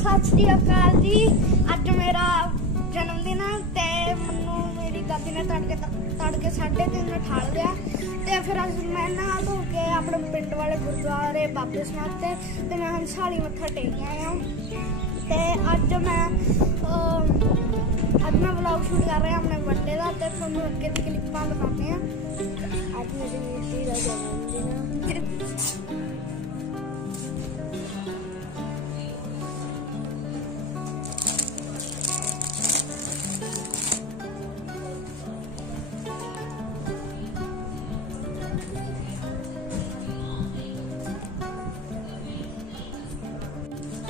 सत श्री अकाल जी। अज मेरा जन्मदिन है ते मन्नू मेरी दादी ने तड़के 3:30 उठा लिया ते फिर अज मैं नहा धो के अपने पिंड वाले गुरुद्वारे वापस आते ते मैं हंसाली मत्था टेक आया ते अज मैं व्लॉग शूट कर रहे हैं अपने बर्थडे का ते तुहानू अगे दी क्लिपां दिखाते हैं। अज मेरी बेटी का जन्मदिन है।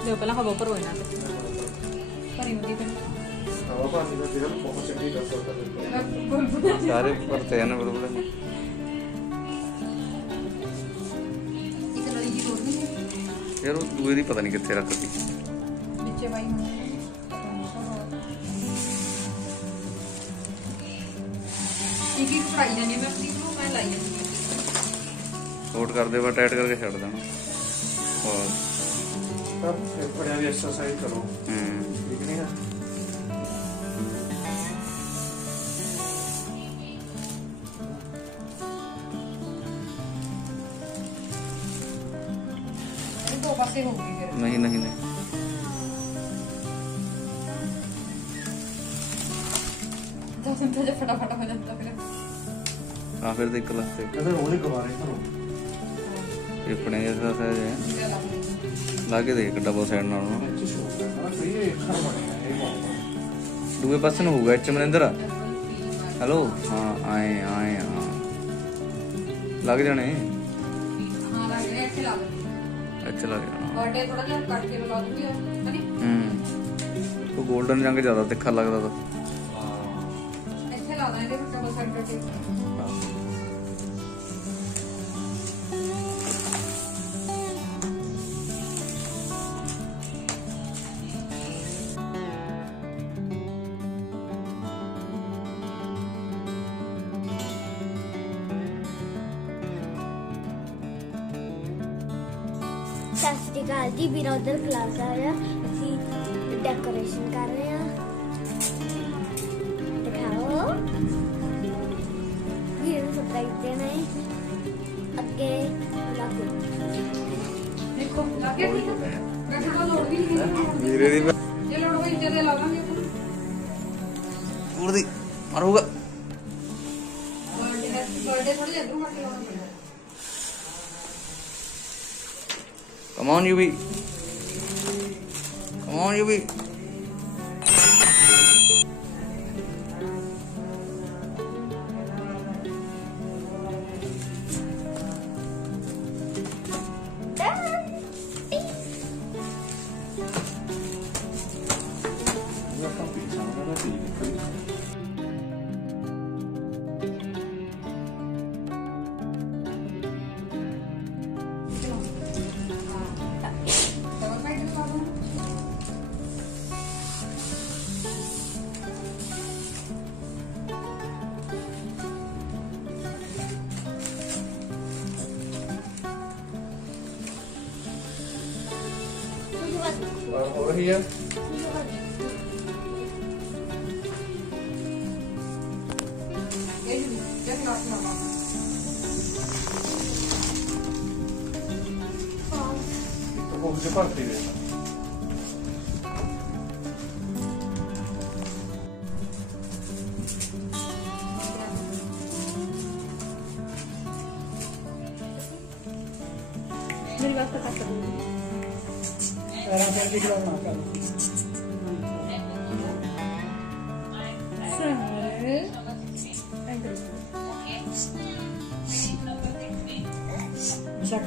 जो पहला हवा पर होना भरी होती फिर सारे भरते हैं ना बिल्कुल यार वो दूए दी पता नहीं कितने रखती नीचे भाई एक एक फ्राई जानी मैं अपनी को मैं लाई शॉर्ट कर दे बस टाइट करके छड़ देना और तब थोड़ा भी एक्सरसाइज करो ठीक नहीं है। दो पासे होगी फिर नहीं नहीं नहीं जब सुनते जब फटाफट हो जाता फिर हाँ फिर देख लगते अगर होली कबारे करो ये पड़े जैसा है लाके देख डबल साइड नाल दूए पासे न होगा एच मनिंदर हेलो हाँ आए आए हाँ लग जाने हां लग रहा है अच्छे लग अच्छा लग जाना बर्थडे थोड़ा जिहा काट के लगा दूंगी है तो गोल्डन रंग ज्यादा तिखा लगदा था अच्छे लग रहा है डबल साइड करके सत श्री अकाल जी। मेरा उधर क्लास आ रहा असी डेकोरेशन कर रहे हैं। दिखाओ वीर सरप्राइज देना है अगे लागू देखो लगे ठीक है मैं थोड़ा लोड भी नहीं मेरे दी ये लोड को इंटर दे लगाएंगे उड़ दी मारूंगा बर्थडे थोड़ी इधर मत लगाना पड़ेगा। Come on, Yubi. Come on, Yubi. और हो रही है ये क्लास में तो वो मुझे भरती है मेरी बात पता कर आराम से दिख रहा ना कर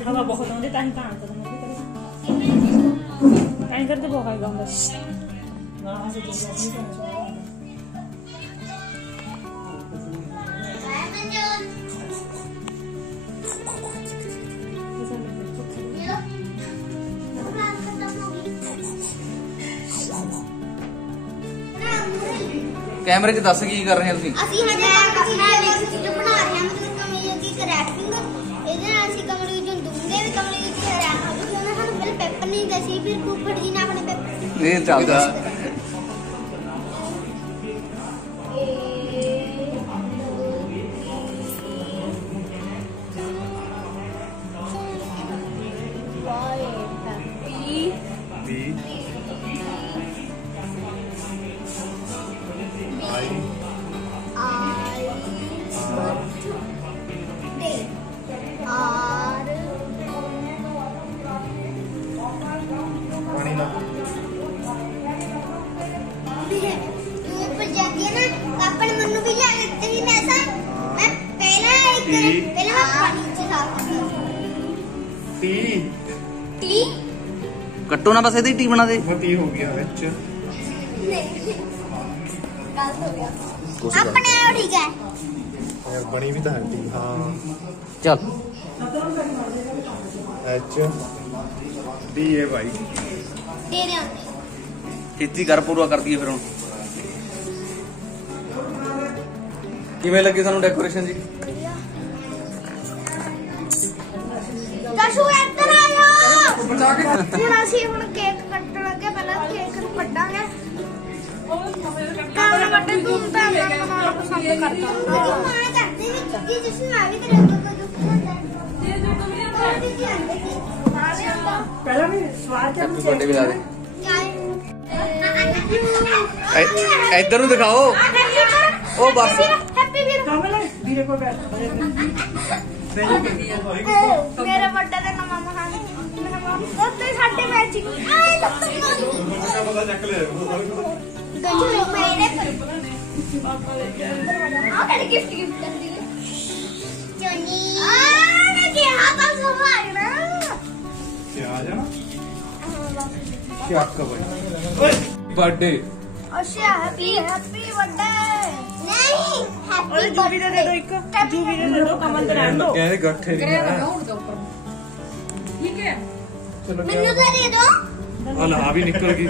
हवा बहुत आਉਂਦੀ ਤਾਂ ਹੀ ਤਾਂ ਕਹੀਂ ਕਰਦੇ ਬਹੁਤ ਆਏਗਾ ਹੁੰਦਾ ਨਾ ਸੇ तो कैमरे च दस की कर रहे हैं तुसीं ਅਸੀਂ ਹਜੇ ਆਪਣਾ ਲਿਖਤ ਬਣਾ ਰਹੇ ਹਾਂ ਮਤਲਬ ਕਮਲੀ ਦੀ ਕਰੈਕਟਿੰਗ ਇਹਦੇ ਨਾਲ ਅਸੀਂ ਕਮਲੀ ਨੂੰ ਦੂੰਗੇ ਵੀ ਕਮਲੀ ਦੀ ਕਰੈਕਟਿੰਗ ਉਹਨਾਂ ਸਾਨੂੰ ਪਹਿਲੇ ਪੇਪਰ ਨਹੀਂ ਦਿੱਤੇ ਸੀ ਫਿਰ ਫੁੱਫੜ ਜੀ ਨੇ ਆਪਣੇ ਪੇਪਰ ਇਹ ਚੱਲਦਾ ਪਾਣੀ ਦਾ ऊपर जाती है ना पापा ने मन्नू भी ला लेते ही ऐसा मैं पहला मैं पानी से साफ ਟੀ टी ਕੱਟੋ ਨਾ ਬਸ ਇਹਦੀ ਟੀ ਬਣਾ ਦੇ ਮਤੀ ਹੋ ਗਿਆ ਵਿੱਚ गलत हो गया अपने आप ठीक है ਯਾਰ ਬਣੀ ਵੀ ਤਾਂ ਹੈ ਟੀ ਹਾਂ ਚੱਲ ਐਚ ਡੀ ਏ ਭਾਈ दे रहे हैं ਖੇਤੀ ਕਰ ਪੂਰਾ ਕਰ ਦਈਏ ਫਿਰ ਹੁਣ ਕਿਵੇਂ ਲੱਗੀ ਸਾਨੂੰ ਡੈਕੋਰੇਸ਼ਨ ਜੀ दसू इधर आयो ਹੁਣ ਅਸੀਂ ਹੁਣ ਕੇਕ ਕੱਟਣ ਲੱਗੇ ਪਹਿਲਾਂ ਕੇਕ ਨੂੰ ਕੱਟਾਂਗੇ ਕਾਹਨੂੰ ਵੱਡੇ ਧੂਮ ਧਾਮ ਨਾਲ ਮਨਾਉਣਾ ਪਸੰਦ ਕਰਦਾ ਹਾਂ ਮਾਂ ਕਰਦੇ ਵੀ ਜਿਸ ਨੂੰ ਆ ਵੀ ਕਰੇ ਪਹਿਲਾਂ ਵੀ ਸਵਾਦ ਹੈਪੀ ਬਰਥਡੇ ਵੀ ਲਾ ਦੇ ਇੱਧਰ ਨੂੰ ਦਿਖਾਓ ਉਹ ਬਸ ਹੈਪੀ ਵੀਰ ਕਮਲ ਵੀਰੇ ਕੋਲ ਬੈਠ ਮੇਰੇ ਵੱਡੇ ਦੇ ਨਵਾਂ ਮਹਾਨ ਉੱਤੇ ਸਾਡੇ ਮੈਚਿੰਗ ਆਏ ਲੱਤਾਂ ਪਤਾ ਚੱਕ ਲੈ ਗੰਜੂ ਮੇਰੇ ਆ ਕਿਹੜੀ ਗਿਫਟ ਕਰ ਦੀ ਚੋਨੀ ਆ ਕੀ ਹਾਤਾ ਸਵਾਰਨਾ ਕੀ ਆ ਜਾਣਾ ਕੀ ਆਕਾ ਭਾਈ ਓਏ ਬਰਥਡੇ ਅੱਛਾ ਹੈਪੀ ਬਰਥਡੇ ਨਹੀਂ ਹੈਪੀ ਜੂਵੀ ਦੇ ਦੋ ਇੱਕ ਜੂਵੀ ਦੇ ਦੋ ਕਮਲ ਦੇ ਰਹਿਣ ਦੋ ਕਹਿੰਦੇ ਗੱਠੇ ਨਹੀਂ ਹੈ ਠੀਕ ਹੈ ਚਲੋ ਮੈਨੂੰ ਤਾਂ ਦੇ ਦੋ ਆ ਲਾ ਵੀ ਨਿਕਲ ਗਈ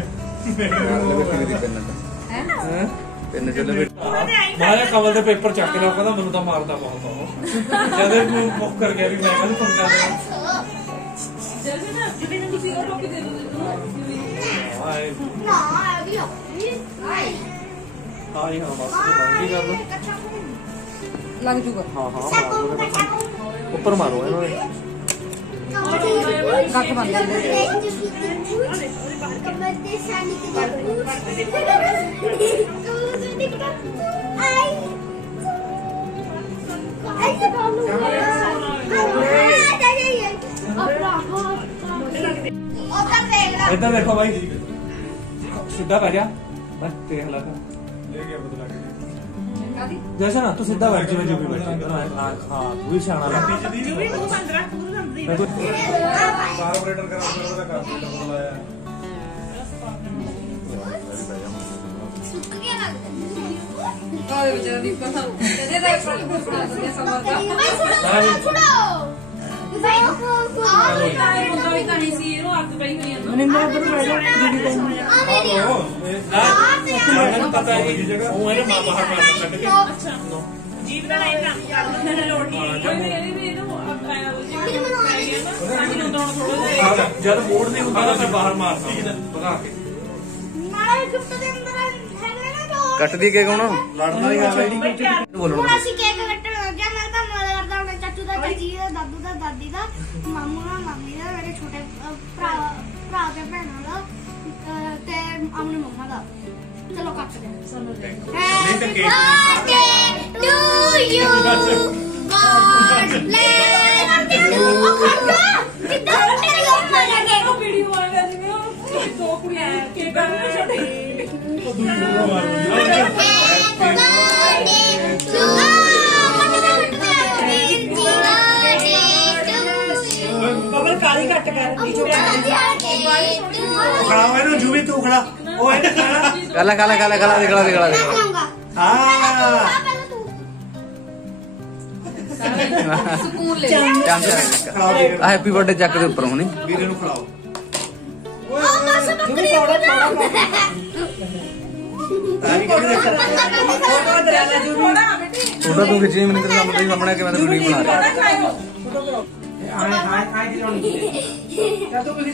ਤਿੰਨ ਚੱਲੇ ਬੇਟ ਮਾਰੇ ਕਮਲ ਦੇ ਪੇਪਰ ਚੱਕ ਲਿਆ ਕਹਿੰਦਾ ਮੈਨੂੰ ਤਾਂ ਮਾਰਦਾ ਬਹੁਤ ਉਹ ਜਦ ਨੂੰ ਮੁੱਕ ਕਰ ਗਿਆ ਵੀ ਮੈਂ ਕਹਿੰਦਾ ਤੁਹਾਨੂੰ ਕਰ ਜਲਦੀ ਨਾ ਜੂਵੀ ਨੂੰ ਤੁਸੀਂ ਹੋਰ ਰੋਕੀ ਦੇ ਦੋ ਆਏ ਨਾ ਆ ਵੀ ਆਈ ਆਈ ਹਾਂ ਬਸ ਬੰਦ ਕਰ ਦੋ ਲੱਗ ਜੂਗਾ ਹਾਂ ਹਾਂ ਉੱਪਰ ਮਾਰੋ ਇਹਨਾਂ ਨੇ ਕੱਟ ਬੰਦ ਕਮਰ ਤੇ ਸਾਨੀ इधर देखो भाई सीधा बैठ जा बस तेरे हला ले गया बदला के जैसे ना तू सीधा बैठ जा जो भी बैठे हां तू ही शाना लग ਜੂਵੀ ਨੂੰ 15 ਤੂੰ ਨੰਦੀ कार्बोरेटर का कार्बोरेटर बदलाया ਸੁੱਕ ਗਿਆ ਲੱਗਦਾ ਕਾਲੇ ਵਿਚਾਰ ਦੀ ਪਤਾ ਤੇਰੇ ਦਾ ਫੜਾ ਦੇ ਸਮਾਂ ਮਨਿੰਦਰ पता है जगह वो है ना बाहर मार के ਜੀਵ ਦਾ ਲਾਈਨ ਕੰਮ ਚੱਲਦਾ ਲੋੜ ਨਹੀਂ जब मोड़ नहीं होता तो फिर बाहर मारता भगा के ਨਾਲੇ ਗਿਫਟ ਦੇ ਅੰਦਰ ਹੈਗੇ ਨਾ ਦੋ ਕੱਟ ਦੀ ਕੇਕ ਹੁਣ लड़ना ही गल है ਬੋਲੋ ਹੁਣ ਅਸੀਂ ਕੇਕ ਕੱਟਣ ਲੱਗੇ ਮੈਂ ਤਾਂ ਮਦਦ ਕਰਦਾ ਆਪਣੇ ਚਾਚੂ ਦਾ ਚਾਚੀ ਦਾ ਦਾਦੂ ਦਾ ਦਾਦੀ ਦਾ ਮਾਮੂ ਦਾ ਮਾਮੀ ਦਾ ਮੇਰੇ ਛੋਟੇ ਭਰਾ ਤੇ ਭੈਣਾਂ ਦਾ ਤੇ ਆਪਣੀ ਮੰਮਾ ਦਾ ਚਲੋ ਕੱਟਦੇ happy birthday to you god bless you ਕਿੱਦਾਂ ਤੇਰੀ ਉੱਪਰ ਲੱਗੇ ਵੀਡੀਓ ਆ ਗਿਆ ਜਿਵੇਂ ਦੋ ਕੁੜੀਆਂ ਕੇਕ ਕੱਟਦੇ ਛੋਟੇ ਕਮਲ ਕਾਲੀ ਕੱਟ ਕਰ खड़ा हुआ ना जूवी तू खड़ा ओ है खड़ा ਗਲਾ ਦੇ हां ਸਕੂਨ ਲੈ खड़ा हो ਆ ਹੈਪੀ ਬਰਥਡੇ ਚੱਕ ਦੇ ਉੱਪਰ ਹੁਣੀ वीरे नु खड़ाओ तारी के देख ਫੋਟੋ ਦਰਿਆ ਲੈ ਜੂ ਥੋੜਾ ਬੇਟੀ ਫੋਟੋ ਤੂੰ ਖਿੱਚੀ ਮੈਨੂੰ ਤੇਰੇ ਸਾਹਮਣੇ ਸਾਹਮਣੇ ਕਿ ਮੈਂ ਤਾਂ ਵੀਡੀਓ ਬਣਾ ਰਿਹਾ ਖਾਓ आए आए आए तो कुछ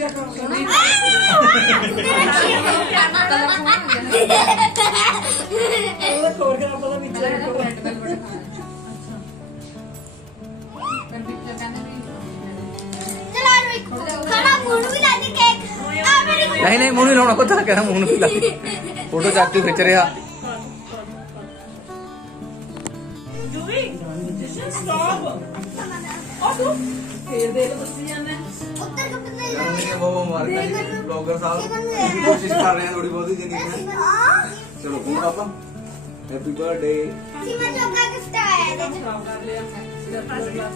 ਉਹਦਾ ਖੋਰ ਕੇ ਆਪਾਂ ਦਾ ਵਿੱਚ चलो खाना मूड भी ला दे केक आ मेरी नहीं मुंह नहीं लाना पता कह रहा मुंह नहीं ला फोटो चाचू खिंच रहा ਜੂਵੀ ਸਟਾਪ ਉਹ ਤੂੰ ਫੇਰ ਦੇ ਲੋ ਤੁਸੀਂ ਜਾਣਾ उत्तर कब ले वो मार ब्लॉगर साहब कोशिश कर रहे हैं थोड़ी बहुत ही देने की चलो पापा हैप्पी बर्थडे सीमा जोका गिफ्ट आया है ਖਰਾਬ ਕਰ ਲਿਆ सीमा जोका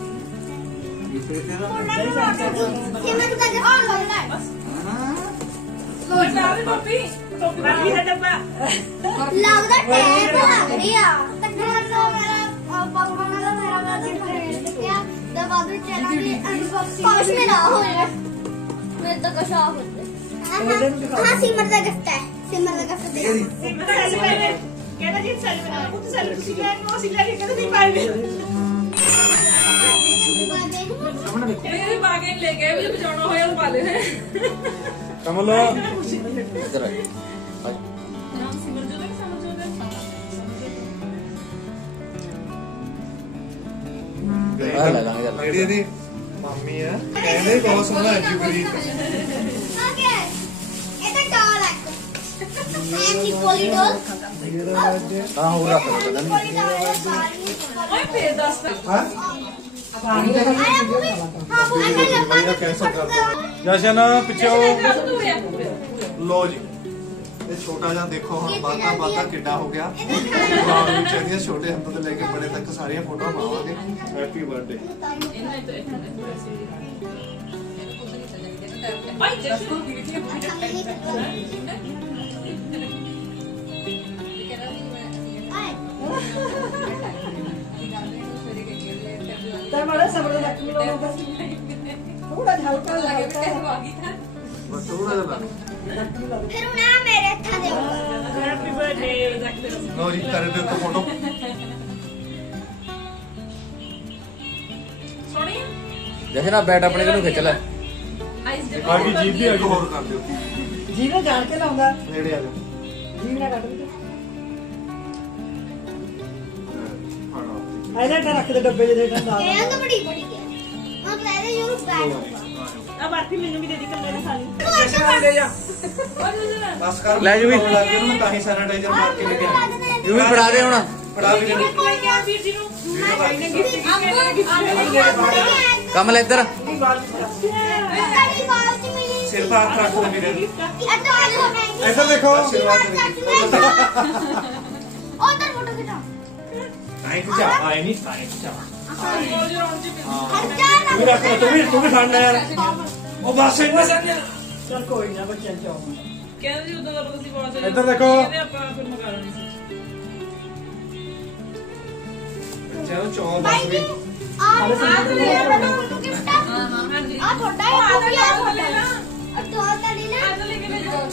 गिफ्ट ऑन लो ना ਲੋੜ ਲਾਵੇ ਪੱਪੀ ਬਾਕੀ ਹੈ ਡੱਬਾ ਲੱਗਦਾ ਟੈਪ ਲੱਗ ਰਿਹਾ ਤਕਰੀਬਨ ਤੋਂ ਮੇਰਾ ਪਾਪਾ ਨਾਲ ਮੇਰਾ गिफ्ट खरीद किया तो बाद में चला गया अनबॉक्सिंग पास में ना हो गया मैं तो कशा होते हां सिमर का गिफ्ट है सिमर का गिफ्ट दे ਕਹਿੰਦਾ ਜੀ ਸੈਲ ਬਣਾ ਪੁੱਤ ਸੈਲ ਤੁਸੀਂ ਲੈ ਕੇ ਅਸੀਂ ਲੈ ਕੇ ਕਹਿੰਦੇ ਨਹੀਂ ਪਾਏ ਇਹ ਬਾਗੇ ਲੈ ਕੇ ਵੀ ਬਚਾਉਣਾ ਹੋਇਆ ਉਹ ਪਾ ਲੈ कमल इधर आ ਨਾਮ ਸਿਮਰ ਜੋ ਤੱਕ ਸਮਝ आ लगा ਜਿਹੜੀ ਇਹਦੀ ਮਾਮੀ ਆ ਕਹਿੰਦੇ ਬਹੁਤ ਸੋਹਣਾ ਐਜੂਕੇਟ ओके ये तो डॉल है एंड पोली डॉल हां हो रहा था पता नहीं पोली डॉल है सारी ਓਏ ਫੇਰ ਦੱਸ ਹਾਂ हां वो अंदर लगा बढ़िया कैंसिल कर दो जशन पिछे लो जी ये छोटा जा देखो हम बाता बाता किड्डा हो गया ब्लॉग ਵਿੱਚ ਇਹਦੀਆਂ ਛੋਟੇ ਹੰਦ ਤੋਂ ਲੈ ਕੇ ਬੜੇ ਤੱਕ ਸਾਰੀਆਂ ਫੋਟੋਆਂ ਪਾਵਾਂਗੇ ਹੈਪੀ ਬਰਥਡੇ ਇਹਨਾਂ ਤੋਂ ਭਾਈ ਜਸੂ ਦੀ ਵੀ ਤਾਂ ਮਾੜਾ ਸਬਰ ਰੱਖ ਲਓ ਬਸ ਥੋੜਾ ਹਲਕਾ ਹਲਕਾ ਆ ਗਈ ਥਾ ਬਸ ਥੋੜਾ ਜਿਹਾ फिर ना मेरे था दे ਹੈਪੀ ਬਰਥਡੇ ਰੱਖ ਦੇ ਲੋ ਜੀ ਕਰ ਦਿਓ ਇੱਕ ਫੋਟੋ ਸੋਹਣੀ जैसे ना बैट अपने को खिंच ले ਆਈਸ ਦੇ ਬਾਕੀ ਜੀਭ ਦੀ ਅੱਗ ਹੋਰ ਕਰ ਦਿਓ ਜੀਵਨ ਜਾਣ ਕੇ ਲਾਉਂਦਾ ਨੇੜੇ ਆ ਜਾਓ ਜੀਵਨ ਨਾ ਕੱਢ ਦੇ ਫੜੋ ਹਾਈਲਾਈਟਰ ਰੱਖ ਦੇ ਡੱਬੇ ਜਿਹੇ ਠੰਡਾ ये तो बड़ी बड़ी है मैं कह रही हूं बैग ਆ ਬਾਕੀ ਮੈਨੂੰ ਵੀ ਦੇ ਦੀ ਕੱਲੇ ਦੀ ਸਾਲੀ ਲੈ ਜਾ ਬਸ ਕਰ ਲੈ ਜੂ ਵੀ। ਲੱਗ ਗਿਆ ਉਹਨੂੰ ਤਾਂ ਹੀ ਸੈਨੀਟਾਈਜ਼ਰ ਮਾਰ ਕੇ ਲੈ ਕੇ ਆਇਆ यू भी पढ़ा दे होना ਫੜਾ ਵੀ ਦੇ ਕੋਈ ਨਹੀਂ ਵੀਰ ਜੀ ਨੂੰ ਮੈਨੇ ਗਿਫਟ कमल इधर बड़ी बात मिली ਸਿਰ ਪਰ ਹੱਥ ਰੱਖ ਦੇ ਵੀਰੇ ऐसा ਦੇਖੋ ਆਸ਼ੀਰਵਾਦ ਦੇ उधर फोटो खिंचा ਆਈ ਖਿਚਾ ਆਈ ਨਹੀਂ ਆਈ ਖਿਚਾ ਰੋਜ਼ ਰੌਣ ਚ ਤੂੰ ਵੀ ਰੱਖ ਲੈ, ਤੂੰ ਵੀ ਫੜਨਾ ਯਾਰ ਉਹ ਬਸ ਇੰਨਾ ਸਮਝਿਆ ਚਲ ਕੋਈ ਨਾ ਬੱਚਿਆਂ ਚ ਆਉਂਦਾ ਕਹਿੰਦੇ ਜੀ ਉਦੋਂ ਦਾ ਤੁਸੀਂ ਬਹੁਤ ਇੱਧਰ ਦੇਖੋ। ਇਹਦੇ ਆਪਾਂ ਫਿਰ ਮਗਾ ਲੈਣੀ ਸੀ ਚਲੋ ਚੌਲ भाई ਬਸ जी ਵੀ आ मेरा फोटो गिफ्ट है ਹਾਂ ਹਾਂਜੀ आ छोटा है वो भी आ छोटा है और तो आता नहीं ना आज लेके ले जाओ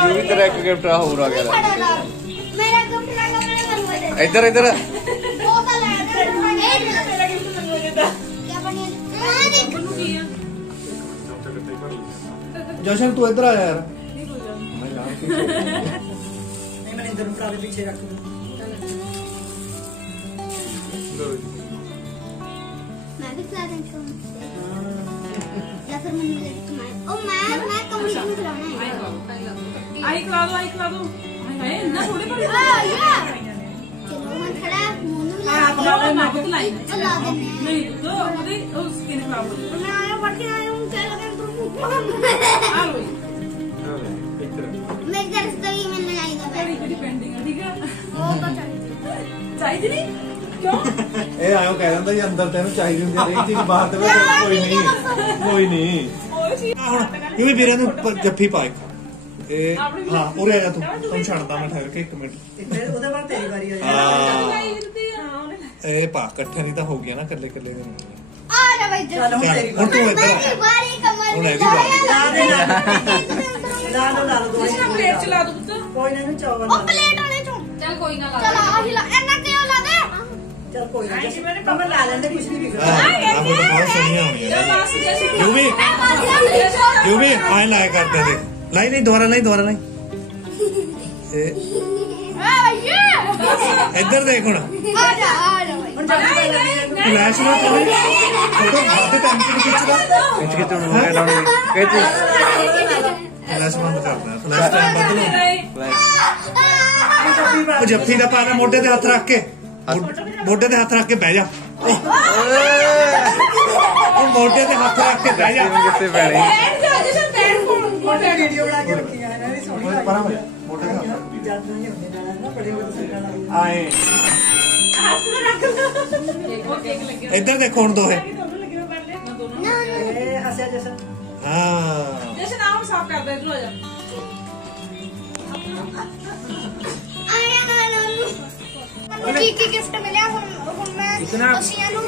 यू भी तेरा एक गिफ्ट हो रहा गया खड़ा रहा मेरा गिफ्ट लगा मेरे मन में दे इधर इधर वो तो ले ਮੇਰਾ ਗਿਫਟ ਮੈਨੂੰ ਦੇਦਾ क्या बनिए हां देख ਮੈਨੂੰ ਕੀ ਆ ਜਸ਼ਨ ਤੂੰ ਇੱਧਰ ਆ ਯਾਰ ਨਹੀਂ ਕੋਈ ਗੱਲ ਮੈਂ ਜਾਣ ਕੇ ਨਹੀਂ ਮੈਂ ਇੰਦਰ ਭਰਾ ਦੇ ਪਿੱਛੇ ਰੱਖ ਦੂੰ मैं भी खिला दूं या फिर मैंने ओ मैं कमरी में खिलाना है ਆਈ ਕਰਾ ਦੋ ਆਈ ਕਰਾ ਦੋ ਹਾਏ ਇੰਨਾ ਥੋੜੇ ਬੜੇ चलो मैं खड़ा मुंह ला ਆਪਣਾ ਨਾ ਪੁੱਤ ਲਾਈ ला देने ਨਹੀਂ ਤੋ ਉਹਦੇ ਉਹ ਸਕਿਨ ਖਰਾਬ ਹੋ ਗਈ मैं आया पढ़ के आया हूं क्या लगा तुम ਆ ਲੋ मेरी तरफ से ही मैंने आई था ਕਿਹੜੀ ਕਿਹੜੀ ਪੈਂਡਿੰਗ ਆ ਠੀਕ ਆ वो तो चाहिए ਚਾਹੀਦੀ ਨਹੀਂ ਕਿਉਂ ਇਹ ਆਇਓ ਕਹਿ ਦਿੰਦਾ ਜੀ ਅੰਦਰ ਤੈਨੂੰ ਚਾਹੀਦੀ ਹੁੰਦੀ ਹੈ ਇਹ ਚੀਜ਼ ਬਾਹਰ ਦੇ ਵਿੱਚ ਕੋਈ ਨਹੀਂ ਕੋਈ ਨਹੀਂ ਉਹ ਚੀਜ਼ ਹੁਣ ਇਹ ਵੀ ਵੀਰਾਂ ਨੂੰ ਉੱਪਰ ਜੱਫੀ ਪਾ ਇੱਕ ਇਹ ਹਾਂ ਉਰੇ ਆ ਜਾ ਤੂੰ ਤੈਨੂੰ ਛੱਡਦਾ ਮੈਂ ਠਹਿਰ ਕੇ 1 ਮਿੰਟ ਉਹਦੇ ਬਾਅਦ ਤੇਰੀ ਵਾਰੀ ਆ ਹਾਂ ਲਾਈ ਦਿੱਤੀ ਆ ਹਾਂ ਉਹਨੇ ਇਹ ਪਾ ਇਕੱਠੇ ਨਹੀਂ ਤਾਂ ਹੋ ਗਿਆ ਨਾ ਇਕੱਲੇ ਇਕੱਲੇ ਦੇ आ जा भाई चलो, जल्दी तेरी ਹੁਣ ਤੂੰ ਇੱਧਰ ਆ बारी कमर ਹੁਣ में ਇਹ ਵੀ ਬਾਤ ਲਾ ਦੇ ਲਾ ਲਾ ਦੋ ਤੁਸੀਂ ਨਾ ਪਲੇਟ ਚਲਾ ਦੋ ਪੁੱਤ ਕੋਈ ਨਾ ਇਹਨੂੰ ਚਾਵਲ ओ प्लेट वाले चो ਚੱਲ ਕੋਈ ਨਾ ਲਾ चल आ हिला एना क्यों ला दे ਚਲ ਕੋਈ ਨਾ ਜਿਵੇਂ ਮੈंने ਕਮਰ ਲਾ ਲੈਂਦੇ ਕੁਝ ਨਹੀਂ ਵਿਗੜਦਾ ਆਹ ਫੋਟੋ ਬਹੁਤ ਸੋਹਣੀਆਂ ਹੋਣੀਆਂ ਚੱਲ ਬਸ ਜੈਸੀ ਯੂ ਵੀ मैं बाजिया नहीं ਯੂ ਵੀ ਆਏ ਲਾਇਆ ਕਰਦੇ ਦੇਖ ਲਾਈ ਨਹੀਂ ਦੁਬਾਰਾ ਨਹੀਂ ਇੱਧਰ ਦੇਖ ਹੁਣ ਆ ਜਾ ਭਾਈ ਫਲੈਸ਼ ਨਾ ਕਰੇ ਫੋਟੋ ਬਾਅਦ ਟਾਈਮ ਤੇ ਖਿੱਚਦਾ ਖਿੱਚ ਕੇ ਤੁਹਾਨੂੰ ਮੈਂ ਲਾਉਣੀ ਖਿੱਚ ਫਲੈਸ਼ ਬੰਦ ਕਰਦਾ ਫਲੈਸ਼ ਟਾਈਮ ਬੰਦ ਲਓ ਉਹ ਜੱਫੀ ਦਾ ਪਾਣਾ ਮੋਢੇ ਤੇ ਹੱਥ ਰੱਖ ਕੇ ਮੋਢੇ ਤੇ ਹੱਥ ਰੱਖ ਕੇ ਬਹਿ ਜਾ ਉਹ ਮੋਢੇ ਤੇ ਹੱਥ ਰੱਖ ਕੇ ਬਹਿ ਜਾ ਕਿੱਥੇ ਪੈਣੀ ਵੀਡੀਓ ਬਣਾ ਕੇ ਰੱਖੀਆਂ ਇਹਨਾਂ ਨੇ ਸੋਹਣੀ ਪਰਾਂ ਹੋ ਜਾ ਮੋਢੇ ਤੇ ਹੱਥ ਜਿਆਦਾ ਨਹੀਂ ਹੁੰਦੇ ਨਾ ਬੜੇ ਬੜੇ ਸੰਗਾਂ ਨਾਲ ਆਏ ਇੱਧਰ ਦੇਖੋ ਹੁਣ ਦੋਹੇ ਇਹ ਹੱਸਿਆ ਜਸ਼ਨ ਹਾਂ ਜਸ਼ਨ ਆਮ ਸਾਫ ਕਰ ਦੇ ਇਧਰ ਹੋ ਜਾ ਮੈਨੂੰ ਕੀ ਗਿਫਟ ਮਿਲਿਆ ਹੁਣ ਮੈਂ ਅਸੀਂ ਇਹਨੂੰ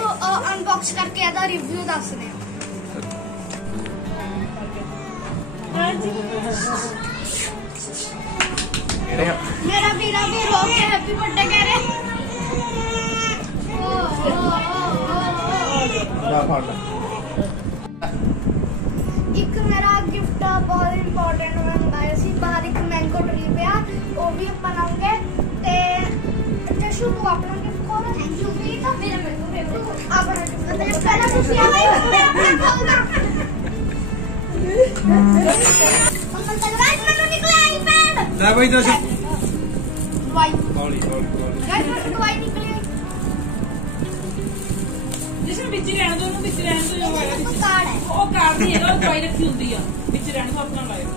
ਅਨਬਾਕਸ ਕਰਕੇ ਇਹਦਾ ਰਿਵਿਊ ਦੱਸਦੇ ਹਾਂ। मेरा वीरा भी रो के हैप्पी बर्थडे कह रहे एक मेरा गिफ्ट बहुत इंपॉर्टेंट मैं मंगाया सी बाहर एक मैंगो ट्री पे वो भी बनाऊंगे ते जशु को अपना गिफ्ट खोलो थैंक यू भी तो मेरा मैंगो अपना गिफ्ट पहला खुशी आ गई मेरा खोलना हम तक गाइस मैंने निकला आईपैड ਲੈ ਬਈ ਜਸ਼ਨ दवाई ਹੌਲੀ ਹੌਲੀ गाइस दवाई निकली ਜਸ਼ਨ ਵਿੱਚ ਰਹਿਣ ਦੋ ਉਹਨੂੰ ਵਿੱਚ ਰਹਿਣ ਦੋ ਜੋ ਹੋਏਗਾ वो कार्ड है ਉਹ ਕਾਰਡ ਨਹੀਂ ਹੈਗਾ ਉਹ ਦਵਾਈ ਰੱਖੀ ਹੁੰਦੀ ਆ ਵਿੱਚ ਰਹਿਣ ਦੋ ਆਪਣਾ ਲਾਇਓ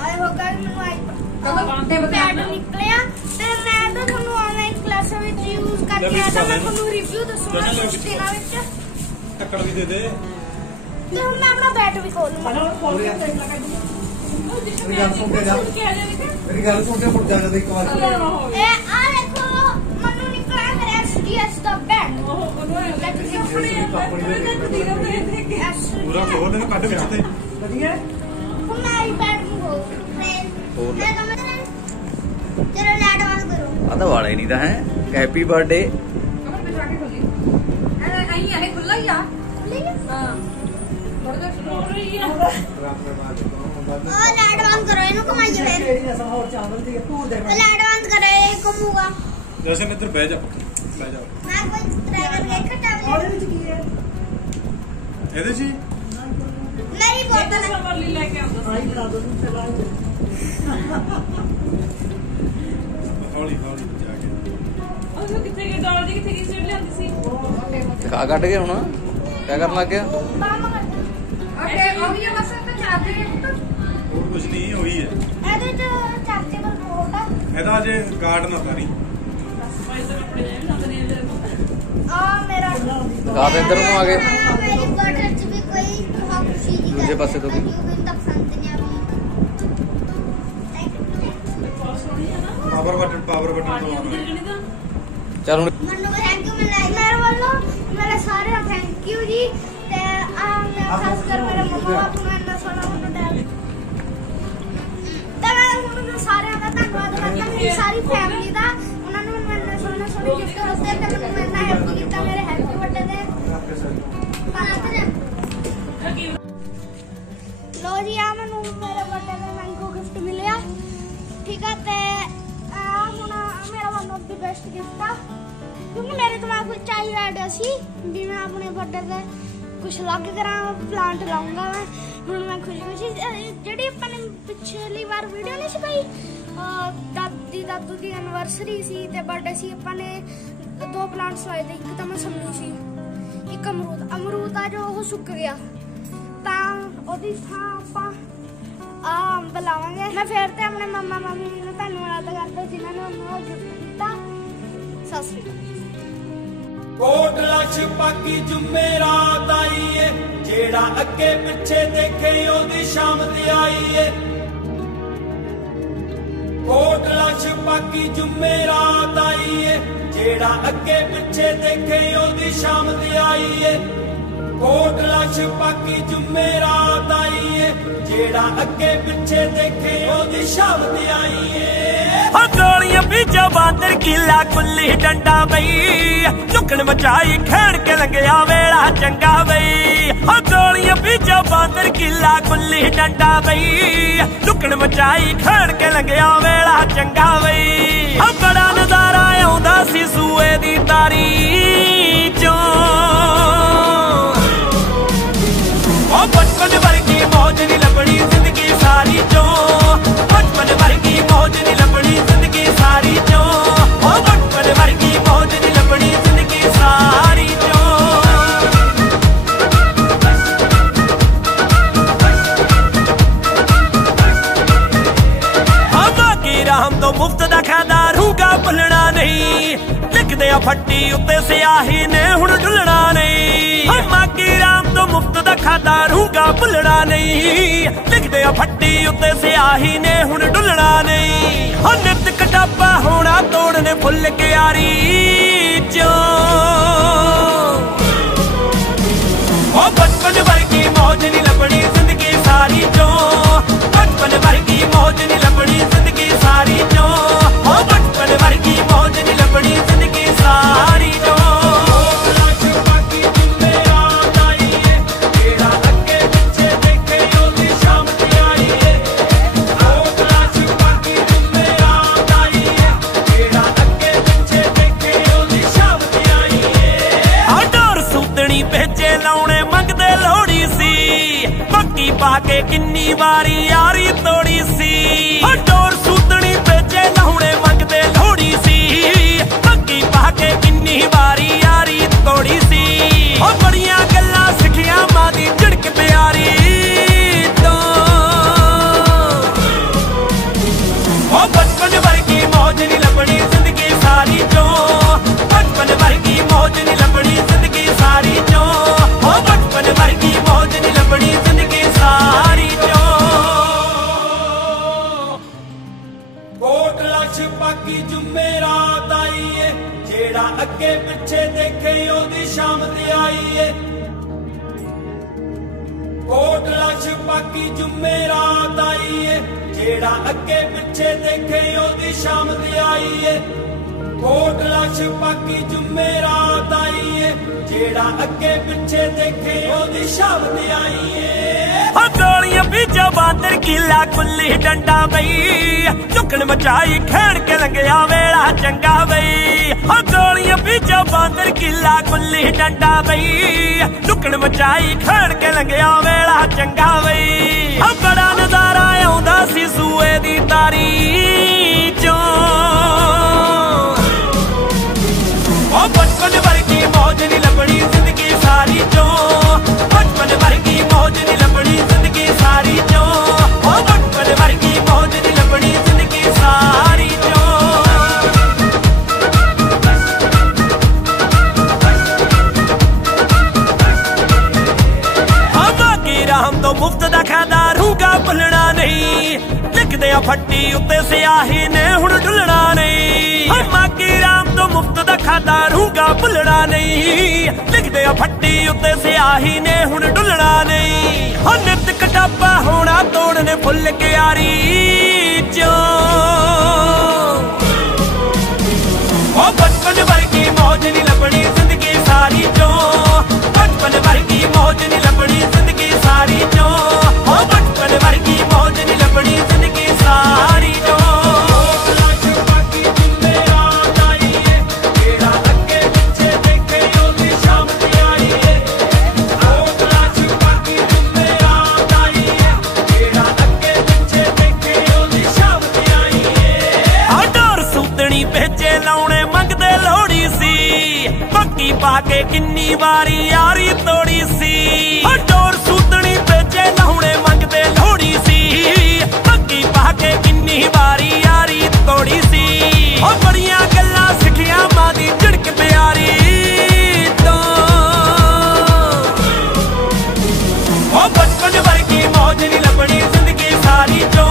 ਆਏ ਹੋਗਾ ਮੈਨੂੰ ਆਈਪੈਡ ਨਿਕਲਿਆ ਤੇ ਮੈਂ ਤਾਂ ਤੁਹਾਨੂੰ ਆਨਲਾਈਨ ਕਲਾਸਾਂ ਵਿੱਚ ਯੂਜ਼ ਕਰਕੇ ਆਦਾ ਮੈਂ ਤੁਹਾਨੂੰ ਰਿਵਿਊ ਦੱਸੂਗਾ ਕੁਝ ਦਿਨਾਂ ਵਿੱਚ ਟੱਕਰ ਵੀ ਦੇ ਦੇ ਤੇ ਹੁਣ ਮੈਂ ਆਪਣਾ ਬੈਟ ਵੀ ਖੋਲੂੰਗਾ ਮੇਰੀ ਗੱਲ ਸੁਣ ਕੇ ਜਾ ਮੇਰੀ ਗੱਲ ਸੁਣ ਕੇ ਮੁੜ ਜਾ ਇੱਕ ਵਾਰ ਇਹ ਆ ਦੇਖੋ ਮੈਨੂੰ ਨਿਕਲਿਆ ਮੇਰਾ SDS ਦਾ ਬੈਟ ਪੂਰਾ ਖੋਲ ਦੇ ਕੱਢ ਵਿੱਚ ਤੇ ਵਧੀਆ ਹੁਣ ਮੈਂ ਆਈਪੈਡ ਨੂੰ ਖੋਲ ਮੈਂ ਤਾਂ ਚਲੋ ਲੈਟ ਬੰਦ ਕਰੋ ਆ ਤਾਂ ਵਾਲਾ ਹੀ ਨਹੀਂ ਤਾਂ ਹੈ ਹੈਪੀ ਬਰਥਡੇ ਕਮਰ ਵਿੱਚ ਰੱਖ ਕੇ ਖੋਲੀ ਐਂ ਆਏ ਖੁੱਲਾ ਹੀ ਆ ਹਾਂ ਥੋੜਾ ਜਿਹਾ ਸਲੋ ਰਹੀ ਆ ਉਹ ਲੈਟ ਬੰਦ ਕਰੋ ਇਹਨੂੰ ਘੁਮਾਈਏ ਫਿਰ ਕਿਹੜੀ ਨਸਲ ਹੋਰ ਚਾਵਲ ਦੀ ਤੂੰ ਦੇ ਲੈਟ ਬੰਦ ਕਰੇ ਇਹ ਘੁੰਮੂਗਾ ਜਸ਼ਨ ਇੱਧਰ ਬਹਿ ਜਾ ਬਹਿ ਜਾ ਮੈਂ ਕੋਈ ਟ੍ਰਾਈ ਕਰਕੇ ਟੈਬਲੇਟ ਉਹਦੇ ਵਿੱਚ ਕੀ ਹੈ ਇਹਦੇ ਜੀ ਮੇਰੀ ਬੋਤਲ ਹੈ ਸਵਰਲੀ ਲੈ ਕੇ ਆਉਂਦਾ ਆਈ ਬਣਾ ਦੋ ਨੂੰ ਚਲਾ ਹੌਲੀ ਹੌਲੀ ਜਾ ਕੇ ਉਹ ਕਿੱਥੇ ਗਈ ਡਾਲ ਜੀ ਕਿੱਥੇ ਗਈ ਸੀਟ ਲਿਆਂਦੀ ਸੀ ਦਿਖਾ ਕੱਢ ਕੇ ਹੁਣ ਕਿਆ ਕਰਨ ਲੱਗ ਗਿਆ ਮਾਮਾ ਕਰਦਾ ਓਕੇ ਉਹ ਵੀ ਬਸ ਤਾਂ ਚਾਰਜਰ ਹੈ ਹੋਰ ਕੁਝ ਨਹੀਂ ਹੋਈ ਹੈ ਇਹਦੇ ਚ ਚਾਰਜੇਬਲ ਬੋਰਡ ਆ ਇਹਦਾ ਅਜੇ ਕਾਰਡ ਨਾ ਕਰੀ ਭਾਈ ਤਾਂ ਕੱਪੜੇ ਲੈ ਨਾ ਦਨੇ ਦੇ ਆ ਮੇਰਾ ਦਿਖਾ ਦੇ ਇੱਧਰ ਨੂੰ ਆ ਗਏ ਮੇਰੀ ਬੋਤਲ ਚ ਵੀ ਕੋਈ ਬਹੁਤ ਖੁਸ਼ੀ ਦੀ ਦੂਜੇ ਪਾਸੇ ਤੋਂ ਵੀ। ਮੈਨੂੰ ਤਾਂ ਪਸੰਦ ਨਹੀਂ ਆਈ ਬਹੁਤ ਸੋਹਣੀ ਹੈ ਨਾ ਪਾਵਰ ਬਟਨ ਪਾਣੀ ਤੋਂ ਅੰਦਰ ਜਣੀ ਤਾਂ ਚੱਲ ਹੁਣ ਮੈਨੂੰ ਥੈਂਕ ਯੂ ਮੇਰੇ ਵੱਲੋਂ ਮੇਰੇ ਸਾਰਿਆਂ ਦਾ ਥੈਂਕ ਯੂ ਜੀ ਤੇ ਆ ਮੈਂ ਖਾਸ ਕਰ ਮੇਰੇ ਮੰਮਾ ਬਾਪੂ ਨੂੰ ਇੰਨਾ ਸੋਹਣਾ ਮੈਨੂੰ ਟੈਬ ਤੇ ਮੈਂ ਉਹਨਾਂ ਸਾਰਿਆਂ ਦਾ ਧੰਨਵਾਦ ਕਰਦਾ ਮੇਰੀ ਸਾਰੀ ਫੈਮਿਲੀ ਦਾ ਉਹਨਾਂ ਨੇ ਮੈਨੂੰ ਇੰਨਾ ਸੋਹਣਾ ਗਿਫਟ ਦਿੱਤੇ ਤੇ ਮੈਨੂੰ ਇੰਨਾ ਹੈਪੀ ਕੀਤਾ ਮੇਰੇ ਹੈਪੀ ਬਰਥਡੇ ਤੇ ਲੋ ਜੀ ਆ ਮੈਨੂੰ ਮੇਰੇ ਬਰਥਡੇ ਤੇ ਮੈਂਗੋ ਗਿਫਟ ਮਿਲਿਆ ਠੀਕ ਆ ਤੇ ਆ ਹੁਣ ਮੇਰਾ one of the best gift ਆ ਕਿਉਂਕਿ ਮੇਰੇ ਦਿਮਾਗ ਵਿੱਚ ਆਈ ਆਈਡੀਆ ਸੀ ਵੀ ਮੈਂ ਆਪਣੇ ਬਰਥਡੇ ਤੇ ਕੁਝ ਅਲੱਗ ਕਰਾਂ ਪਲਾਂਟ ਲਾਉਂਗਾ ਮੈਂ ਹੁਣ ਮੈਂ ਖੁਸ਼ੀ ਜਿਹੜੀ ਆਪਾਂ ਨੇ ਪਿਛਲੀ ਵਾਰ ਵੀਡੀਓ ਨਹੀਂ ਸੀ ਪਾਈ ਦਾਦੂ ਦੀ ਐਨਵਰਸਰੀ ਸੀ ਤੇ ਬਰਥਡੇ ਸੀ ਆਪਾਂ ਨੇ 2 ਪਲਾਂਟਸ ਲਾਏ ਤੇ ਇੱਕ ਤਾਂ ਮਸੰਮੀ ਸੀ ਇੱਕ ਅਮਰੂਦ ਆ ਜੋ ਉਹ ਸੁੱਕ ਗਿਆ ਤਾਂ ਉਹਦੀ ਥਾਂ ਆਪਾਂ ਆ ਅੰਬ ਲਾਵਾਂਗੇ ਮੈਂ ਫੇਰ ਤੇ ਆਪਣੇ ਮੰਮਾ ਮਾਮੀ ਨੂੰ ਧੰਨਵਾਦ ਕਰਦਾ ਜਿਨ੍ਹਾਂ ਨੇ ਮੈਨੂੰ ਗਿਫਟ ਦਿੱਤਾ ਸਤਿ ਸ੍ਰੀ ਅਕਾਲ ਕੋਟਲਾ ਛਪਾਕੀ ਜੁਮੇਰਾਤ ਆਈ ਏ ਜਿਹੜਾ ਅੱਗੇ ਪਿੱਛੇ ਦੇਖੇ ਉਹਦੀ ਸ਼ਾਮ ਤੇ ਆਈ ਏ ਕੋਟਲਾ ਛਪਾਕੀ ਜੁਮੇਰਾਤ ਆਈ ਏ ਜਿਹੜਾ ਅੱਗੇ ਪਿੱਛੇ ਦੇਖੇ ਉਹਦੀ ਸ਼ਾਮ ਤੇ ਆਈ ਏ ਕੋਟਲਾ ਛਪਾਕੀ ਜੁਮੇਰਾਤ ਆਈ ਏ ਜਿਹੜਾ ਅੱਗੇ ਪਿੱਛੇ ਦੇਖੇ ਉਹਦੀ ਸ਼ਾਮ ਤੇ ਆਈ ਏ ਹੋ ਗੋਲੀਆਂ ਬੀਜਾ ਬਾਂਦਰ ਕਿਲਾ ਕੁੱਲੀ ਡੰਡਾ ਬਈ ਲੁਕਣ ਮਚਾਈ ਖੇੜ ਕੇ ਲੰਘਿਆ ਵੇਲਾ ਚੰਗਾ ਬਈ ਹੋ ਗੋਲੀਆਂ ਬੀਜਾ ਬਾਂਦਰ ਕਿਲਾ ਕੁੱਲੀ ਡੰਡਾ ਬਈ ਲੁਕਣ ਮਚਾਈ ਖੇੜ ਕੇ लंघिया वेला चंगा बई बड़ा नजारा आउंदा सी सूए दी तारी चों बचपन वर्गी मौज नहीं लभनी जिंदगी सारी चों बचपन वर्गी मौज नहीं लभनी जिंदगी सारी चों बचपन वर्गी मौज नहीं लभनी जिंदगी सारी चों हम तो मुफ्त दा खादा रूगा भुलना नहीं लिखदे आ फट्टी उत्ते स्याही ने हुण ढुलना नहीं मागी राम तो मुफ्त दा खादा रूगा भुलना नहीं लिखदे आ फट्टी उत्ते स्याही ने हुण ढुलना नहीं नित कटापा होना तोड़ने फुल क्यारी चों बचपन वर्गी मौज नहीं लभनी जिंदगी सारी चों बचपन वर्गी मौज नहीं लभनी जिंदगी सारी चों बचपन वर्गी मौज नहीं लभनी जिंदगी सारी चों पाके किन्नी वारी यारी तोड़ी सी डोर सूतनी बेचे लाउणे मंगदे लोड़ी सी पक्की पाके किन्नी वारी यारी तोड़ी सी बड़ियां गल्लां सिखियां मां दी झिड़क प्यारी तो बचपन वर्गी मौज नहीं लभनी जिंदगी सारी चों बचपन वर्गी मौज नहीं लभनी जिंदगी सारी चों बचपन वर्गी मौज नहीं लभनी जिंदगी सारी चों कोट लक्ष पाकी जुमेरात आई है जेड़ा अगे पिछे देखे ओदी शामत आई है कोट लक्ष पाकी जुमेरात आई है जेड़ा अगे पिछे देखे ओदी शामत आई है कोट लक्ष पाकी जुमेरात आई है जेड़ा अगे पिछे देखे ओदी शामत आई है गोलियां बीजा बांदर किला कुल्ली डंडा बई चुकन मचाई खेड़ के लंघिया वेला चंगा बई गोलियां बीजा बांदर किला कुल्ली डंडा बई चुकन मचाई खेड़ के लंघिया वेला चंगा बई बड़ा नजारा आउंदा सी सूए दी तारी चों बचपन वर्गी मौज नहीं लभनी जिंदगी सारी चों बचपन वर्गी मौज नहीं लभनी जिंदगी सारी चों बचपन वर्गी मौज नहीं लभनी जिंदगी सारी चों हम तो मुफ्त दा खादा रूगा भुलना नहीं लिखदे आ फट्टी उत्ते स्याही ने हुण ढुलना नहीं मागी राम तो मुफ्त दा खादा रूगा भुलना नहीं लिखदे आ फट्टी उत्ते स्याही ने हुण ढुलना नहीं नित कटापा होना तोड़ने फुल क्यारी चों बचपन वर्गी मौज नहीं लभनी जिंदगी सारी चों बचपन वर्गी मौज नहीं लभनी जिंदगी सारी चों बचपन वर्गी मौज नहीं लभनी जिंदगी सारी चों पाके किन्नी वारी यारी तोड़ी सी डोर सूतनी बेचे लाउणे मंगदे लोड़ी सी पक्की पाके किन्नी वारी यारी तोड़ी सी बड़ियां गल्लां सिखियां मां दी झिड़क प्यारी तो बचपन वर्गी मौज नहीं लभनी जिंदगी सारी चों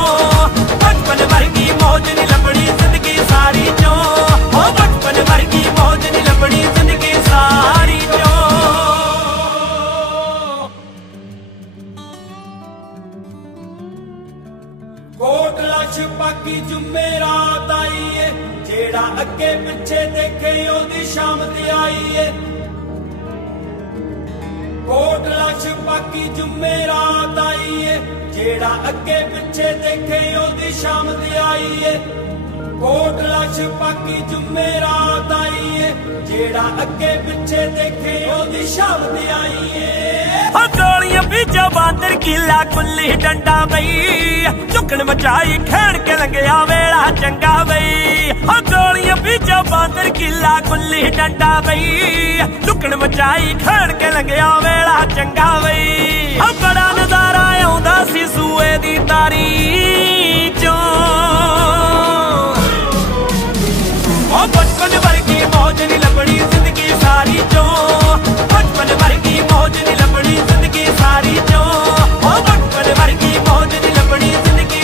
बचपन वर्गी मौज नहीं लभनी जिंदगी सारी चों बचपन वर्गी मौज नहीं लभनी जिंदगी सारी चों कोट लक्ष पाकी जुमेरात आई है जेड़ा अगे पिछे देखे ओदी शामत आई है कोट लक्ष पाकी जुमेरात आई है ਜਿਹੜਾ ਅੱਗੇ ਪਿੱਛੇ ਦੇਖੇ ਉਹਦੀ ਸ਼ਾਮਤ ਆਈ ਏ ਕੋਟਲਾ ਛਪਾਕੀ ਜੁਮੇਰਾਤ ਆਈ ਏ ਜਿਹੜਾ ਅੱਗੇ ਪਿੱਛੇ ਦੇਖੇ ਉਹਦੀ ਸ਼ਾਮਤ ਆਈ ਏ ਹੋ ਗੋਲੀਆਂ ਬੀਜਾ ਬਾਂਦਰ ਕਿਲਾ ਕੁੱਲੀ ਡੰਡਾ ਬਈ ਝੁਕਣ ਮਚਾਈ ਖੇਡ ਕੇ ਲੰਘਿਆ ਵੇਲਾ ਚੰਗਾ ਬਈ ਹੋ ਗੋਲੀਆਂ ਬੀਜਾ ਬਾਂਦਰ ਕਿਲਾ ਕੁੱਲੀ ਡੰਡਾ ਬਈ ਝੁਕਣ ਮਚਾਈ ਖੇਡ ਕੇ ਲੰਘਿਆ ਵੇਲਾ ਚੰਗਾ ਬਈ ਹੋ ਬੜਾ ਨਜ਼ਾਰਾ ਆਉਂਦਾ ਸੀ ਸੂਏ ਦੀ ਤਾਰੀ ਚੋਂ ਉਹ ਬਚਪਨ ਵਰਗੀ ਮੌਜ ਨੀ ਲੱਭਣੀ ਜ਼ਿੰਦਗੀ ਸਾਰੀ ਚੋਂ ਬਚਪਨ ਵਰਗੀ ਮੌਜ ਨੀ